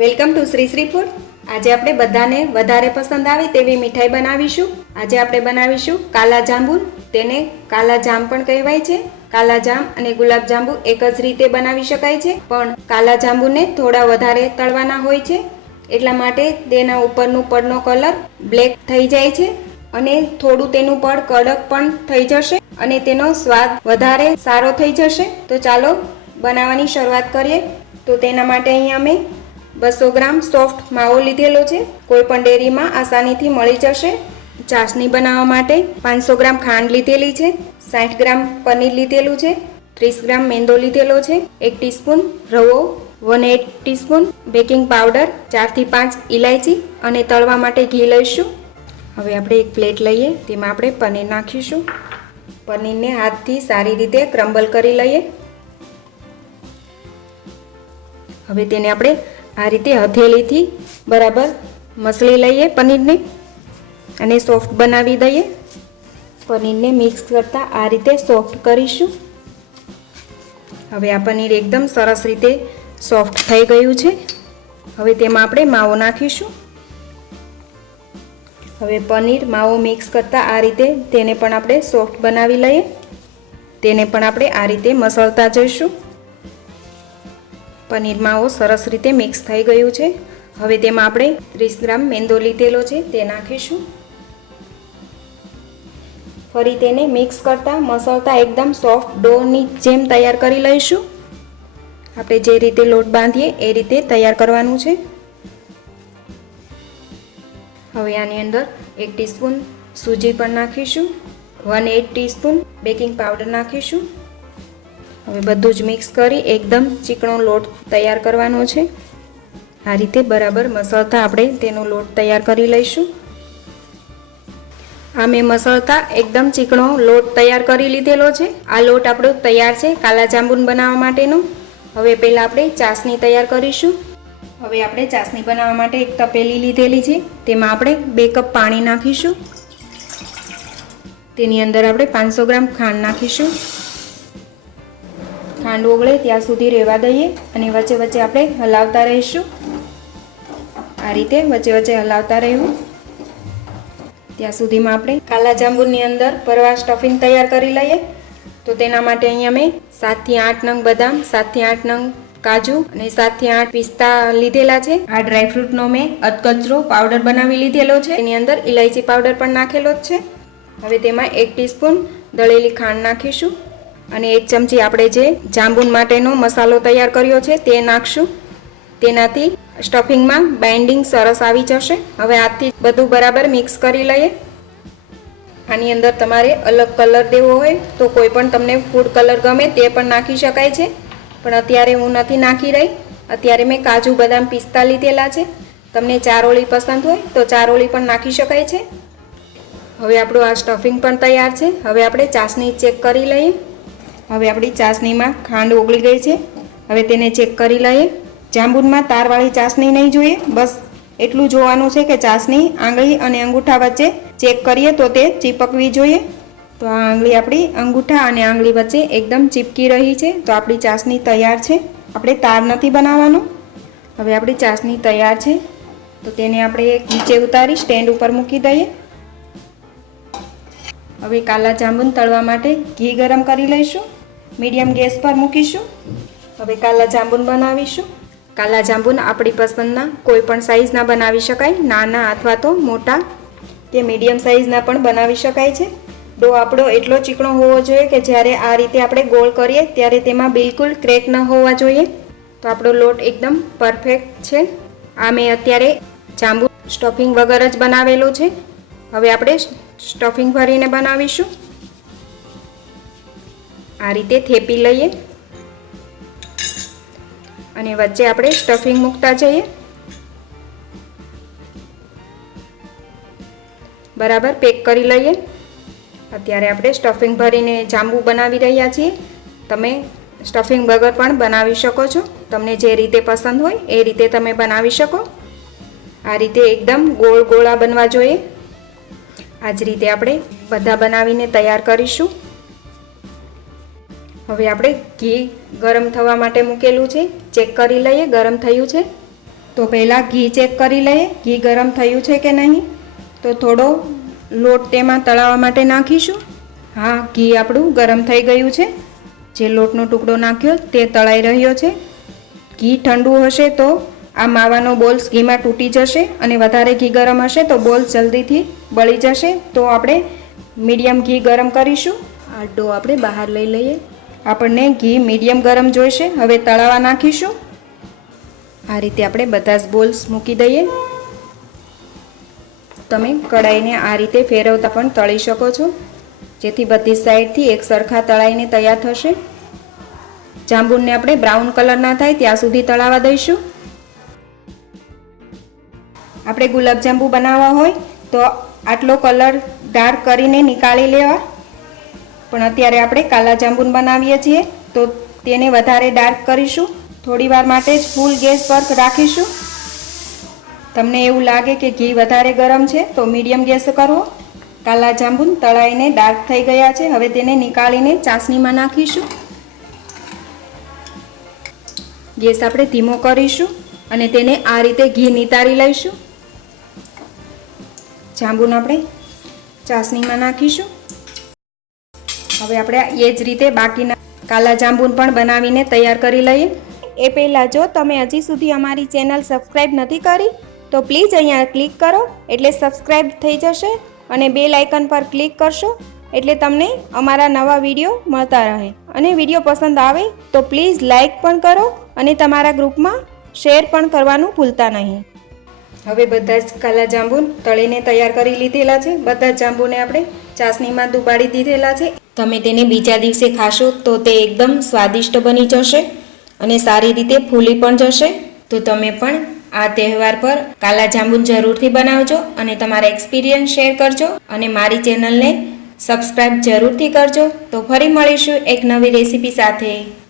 Welcome to Shri Shri food. આજે આપણે બધાને વધારે પસંદ આવે તેવી મીઠાઈ બનાવીશું। આજે આપણે બનાવીશું કાલા જાંબુ। તેને કાલા જામ પણ કહેવાય છે। કાલા જામ અને ગુલાબ જાંબુ એક જ રીતે બનાવી શકાય છે, પણ કાલા જાંબુને થોડા વધારે તળવાના હોય છે, એટલા માટે તેના ઉપરનું પડનો કલર બ્લેક થઈ જાય છે અને થોડું તેનું પડ કડક પણ થઈ જશે અને તેનો સ્વાદ વધારે સારો થઈ જશે। તો ચાલો બનાવવાની શરૂઆત કરીએ। તો તેના માટે અહીંયા મેં 200 ગ્રામ સોફ્ટ માવો લીધેલો છે। કોઈ પણ ડેરીમાં આસાનીથી મળી જશે। ચાસણી બનાવવા માટે 500 ગ્રામ ખાંડ લીધેલી છે, 60 ગ્રામ પનીર લીધેલું છે, 30 ગ્રામ મેંદો લીધેલો છે, 1 ટીસ્પૂન રવો, 1/8 ટીસ્પૂન બેકિંગ પાવડર, 4 થી 5 ઇલાયચી અને તળવા માટે ઘી લઈશું। હવે આપણે એક પ્લેટ લઈએ, તેમાં આપણે પનીર નાખીશું। પનીરને હાથથી સારી રીતે ક્રમ્બલ કરી લઈએ। હવે તેને આપણે આ રીતે હથેળીથી બરાબર મસળી લઈએ પનીરને અને સોફ્ટ બનાવી દઈએ। પનીરને મિક્સ કરતાં આ રીતે સોફ્ટ કરીશું। હવે આ પનીર એકદમ સરસ રીતે સોફ્ટ થઈ ગયું છે। હવે તેમાં આપણે માવો નાખીશું। હવે પનીર માવો મિક્સ કરતાં આ રીતે તેને પણ આપણે સોફ્ટ બનાવી લઈએ। તેને પણ આપણે આ રીતે મસળતા જઈશું। પનીર માવો સરસ રીતે મિક્સ થઈ ગયું છે। હવે તેમાં આપણે 30 ગ્રામ મેંદો લીધેલો છે તે નાખીશું। ફરી તેને મિક્સ કરતાં મસળતા એકદમ સોફ્ટ ડોની જેમ તૈયાર કરી લઈશું। આપણે જે રીતે લોટ બાંધીએ એ રીતે તૈયાર કરવાનું છે। હવે આની અંદર 1 ટીસ્પૂન સૂજી પણ નાખીશું, 1/8 ટીસ્પૂન બેકિંગ પાવડર નાખીશું। હવે બધું જ મિક્સ કરી એકદમ ચીકણો લોટ તૈયાર કરવાનો છે। આ રીતે બરાબર મસળતા આપણે તેનો લોટ તૈયાર કરી લઈશું। આ મેં મસળતા એકદમ ચીકણો લોટ તૈયાર કરી લીધેલો છે। આ લોટ આપણો તૈયાર છે કાલા જાંબુ બનાવવા માટેનો। હવે પહેલાં આપણે ચાસણી તૈયાર કરીશું। હવે આપણે ચાસણી બનાવવા માટે એક તપેલી લીધેલી છે, તેમાં આપણે 2 કપ પાણી નાખીશું। તેની અંદર આપણે 500 ગ્રામ ખાંડ નાખીશું। ખાંડ ઓગળે ત્યાં સુધી રહેવા દઈએ અને વચ્ચે વચ્ચે આપણે હલાવતા રહીશું। આ રીતે વચ્ચે વચ્ચે હલાવતા રહેવું। ત્યાં સુધીમાં આપણે કાલા જાંબુની અંદર ભરવા સ્ટફિંગ તૈયાર કરી લઈએ। તો તેના માટે અહીંયા મેં 7 થી 8 નંગ બદામ, 7 થી 8 નંગ કાજુ અને 7 થી 8 પિસ્તા લીધેલા છે। આ ડ્રાયફ્રૂટનો મેં અધકચરો પાવડર બનાવી લીધેલો છે। એની અંદર ઇલાયચી પાવડર પણ નાખેલો જ છે। હવે તેમાં 1 ટીસ્પૂન દળેલી ખાંડ નાખીશું અને 1 ચમચી આપણે જે જાંબુન માટેનો મસાલો તૈયાર કર્યો છે તે નાખશું। તેનાથી સ્ટફિંગમાં બાઇન્ડિંગ સરસ આવી જશે। હવે હાથથી બધું બરાબર મિક્સ કરી લઈએ। આની અંદર તમારે અલગ કલર દેવો હોય તો કોઈ પણ તમને ફૂડ કલર ગમે તે પણ નાખી શકાય છે, પણ અત્યારે હું નથી નાખી રહી। અત્યારે મેં કાજુ બદામ પિસ્તા લીધેલા છે। તમને ચારોળી પસંદ હોય તો ચારોળી પણ નાખી શકાય છે। હવે આપણું આ સ્ટફિંગ પણ તૈયાર છે। હવે આપણે ચાસણી ચેક કરી લઈએ। હવે આપણી ચાસણીમાં ખાંડ ઓગળી ગઈ છે। હવે તેને ચેક કરી લઈએ। જાંબુનમાં તારવાળી ચાસણી નહીં જોઈએ, બસ એટલું જોવાનું છે કે ચાસણી આંગળી અને અંગૂઠા વચ્ચે ચેક કરીએ તો તે ચીપકવી જોઈએ। તો આ આંગળી આપણી અંગૂઠા અને આંગળી વચ્ચે એકદમ ચીપકી રહી છે, તો આપણી ચાસણી તૈયાર છે। આપણે તાર નથી બનાવવાનો। હવે આપણી ચાસણી તૈયાર છે, તો તેને આપણે એક નીચે ઉતારી સ્ટેન્ડ ઉપર મૂકી દઈએ। હવે કાલા જાંબુન તળવા માટે ઘી ગરમ કરી લઈશું। મીડિયમ ગેસ પર મૂકીશું। હવે કાલા જાંબુન બનાવીશું। કાલા જાંબુન આપણી પસંદના કોઈ પણ સાઇઝના બનાવી શકાય, નાના અથવા તો મોટા કે મીડિયમ સાઇઝના પણ બનાવી શકાય છે। ડો આપણો એટલો ચીકણો હોવો જોઈએ કે જ્યારે આ રીતે આપણે ગોળ કરીએ ત્યારે તેમાં બિલકુલ ક્રેક ન હોવા જોઈએ। તો આપણો લોટ એકદમ પરફેક્ટ છે। આ મેં અત્યારે જાંબુ સ્ટફિંગ વગર જ બનાવેલું છે। હવે આપણે સ્ટફિંગ ભરીને બનાવીશું। આ રીતે થેપી લઈએ અને વચ્ચે આપણે સ્ટફિંગ મૂકતા જઈએ। બરાબર પેક કરી લઈએ। અત્યારે આપણે સ્ટફિંગ ભરીને જાંબુ બનાવી રહ્યા છીએ। તમે સ્ટફિંગ વગર પણ બનાવી શકો છો। તમને જે રીતે પસંદ હોય એ રીતે તમે બનાવી શકો। આ રીતે એકદમ ગોળ ગોળા બનવા જોઈએ। આ જ રીતે આપણે બધા બનાવીને તૈયાર કરીશું। હવે આપણે ઘી ગરમ થવા માટે મૂકેલું છે, ચેક કરી લઈએ ગરમ થયું છે। તો પહેલાં ઘી ચેક કરી લઈએ, ઘી ગરમ થયું છે કે નહીં. તો થોડો લોટ તેમાં તળાવવા માટે નાખીશું. હા, ઘી આપણું ગરમ થઈ ગયું છે. જે લોટનો ટુકડો નાખ્યો તે તળાઈ રહ્યો છે. ઘી ઠંડુ હશે તો આ માવાનો બોલ્સ ઘીમાં તૂટી જશે અને વધારે ઘી ગરમ હશે તો બોલ્સ જલ્દીથી બળી જશે. તો આપણે મીડિયમ ઘી ગરમ કરીશું. આ ડો આપણે બહાર લઈ લઈએ. આપણને ઘી મીડિયમ ગરમ જોઈશે. હવે તળાવવા નાખીશું. આ રીતે આપણે બધા જ બોલ્સ મૂકી દઈએ. તમે કઢાઈને આ રીતે ફેરવતા પણ તળી શકો છો, જેથી બધી સાઈડથી એક સરખા તળાઈને તૈયાર થશે. જાંબુને આપણે બ્રાઉન કલર ના થાય ત્યાં સુધી તળાવવા દઈશું. આપણે ગુલાબજાંબુ બનાવવા હોય તો આટલો કલર ડાર્ક કરીને નીકાળી લેવા, પણ અત્યારે આપણે કાલા જાંબુ બનાવીએ છીએ તો તેને વધારે ડાર્ક કરીશું. થોડી વાર માટે જ ફૂલ ગેસ પર રાખીશું. તમને એવું લાગે કે ઘી વધારે ગરમ છે તો મીડિયમ ગેસ કરવો. કાલા જાંબુ તળાઈને ડાર્ક થઈ ગયા છે. હવે તેને નીકાળીને ચાસણીમાં નાખીશું. ગેસ આપણે ધીમો કરીશું અને તેને આ રીતે ઘી નિતારી લઈશું. જાંબુને આપણે ચાસણીમાં નાખીશું. હવે આપણે એ જ રીતે બાકીના કાલા જાંબુ પણ બનાવીને તૈયાર કરી લઈએ. એ પહેલાં જો તમે હજી સુધી અમારી ચેનલ સબસ્ક્રાઈબ નથી કરી તો પ્લીઝ અહીંયા ક્લિક કરો એટલે સબસ્ક્રાઈબ થઈ જશે અને બેલ આઇકન પર ક્લિક કરશો એટલે તમને અમારા નવા વિડીયો મળતા રહે. અને વિડીયો પસંદ આવે તો પ્લીઝ લાઈક પણ કરો અને તમારા ગ્રુપમાં શેર પણ કરવાનું ભૂલતા નહીં. હવે બધા જ કાલા જાંબુ તળીને તૈયાર કરી લીધેલા છે. બધા જ જાંબુને આપણે ચાસણીમાં ડુબાડી દીધેલા છે. તમે તેને બીજા દિવસે ખાશો તો તે એકદમ સ્વાદિષ્ટ બની જશે અને સારી રીતે ફૂલી પણ જશે. તો તમે પણ આ તહેવાર પર કાલા જાંબુ જરૂરથી બનાવજો અને તમારા એક્સપિરિયન્સ શેર કરજો અને મારી ચેનલને સબસ્ક્રાઈબ જરૂરથી કરજો. તો ફરી મળીશું એક નવી રેસીપી સાથે.